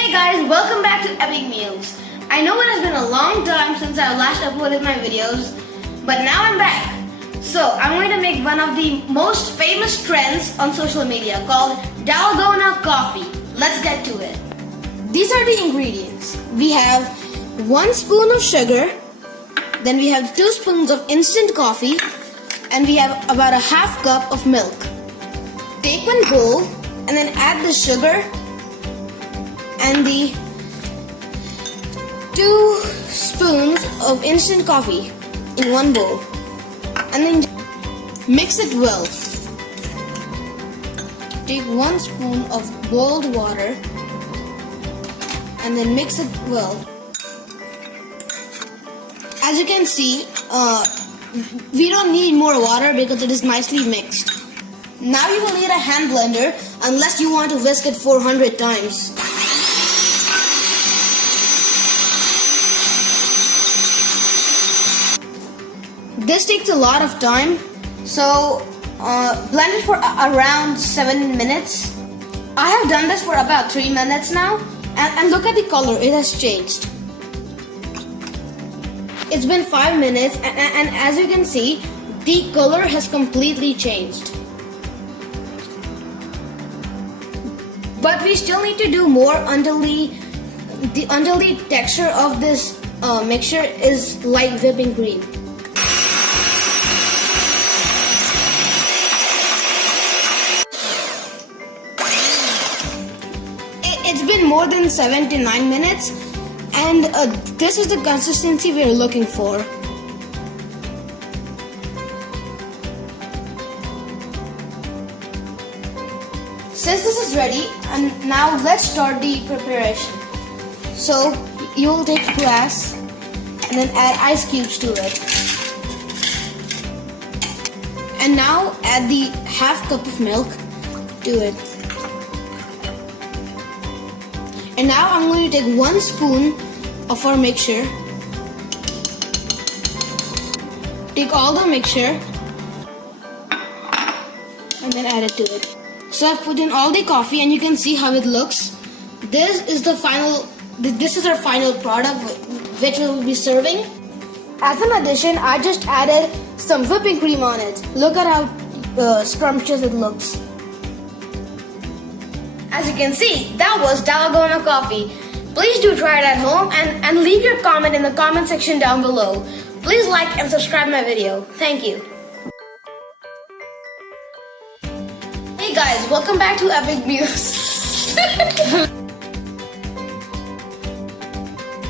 Hey guys, welcome back to Epic Meals. I know it has been a long time since I last uploaded my videos, but now I'm back. So I'm going to make one of the most famous trends on social media called Dalgona Coffee. Let's get to it. These are the ingredients. We have 1 spoon of sugar, then we have 2 spoons of instant coffee, and we have about a half cup of milk. Take one bowl and then add the sugar and the 2 spoons of instant coffee in one bowl, and then mix it well. Take 1 spoon of boiled water and then mix it well. As you can see, we don't need more water because it is nicely mixed. Now you will need a hand blender unless you want to whisk it 400 times. This takes a lot of time, so blend it for around 7 minutes. I have done this for about 3 minutes now, and look at the color, it has changed. It's been 5 minutes, and as you can see, the color has completely changed. But we still need to do more until the texture of this mixture is like whipping cream. It's been more than 7 to 9 minutes, and this is the consistency we're looking for. Since this is ready, and now let's start the preparation. So you will take a glass and then add ice cubes to it. And now add the half cup of milk to it. And now I'm going to take 1 spoon of our mixture. Take all the mixture and then add it to it. So I've put in all the coffee and you can see how it looks. This is our final product which we'll be serving. As an addition, I just added some whipping cream on it. Look at how scrumptious it looks. As you can see, that was Dalagona Coffee. Please do try it at home and leave your comment in the comment section down below. Please like and subscribe my video. Thank you. Hey guys, welcome back to Epic Meals.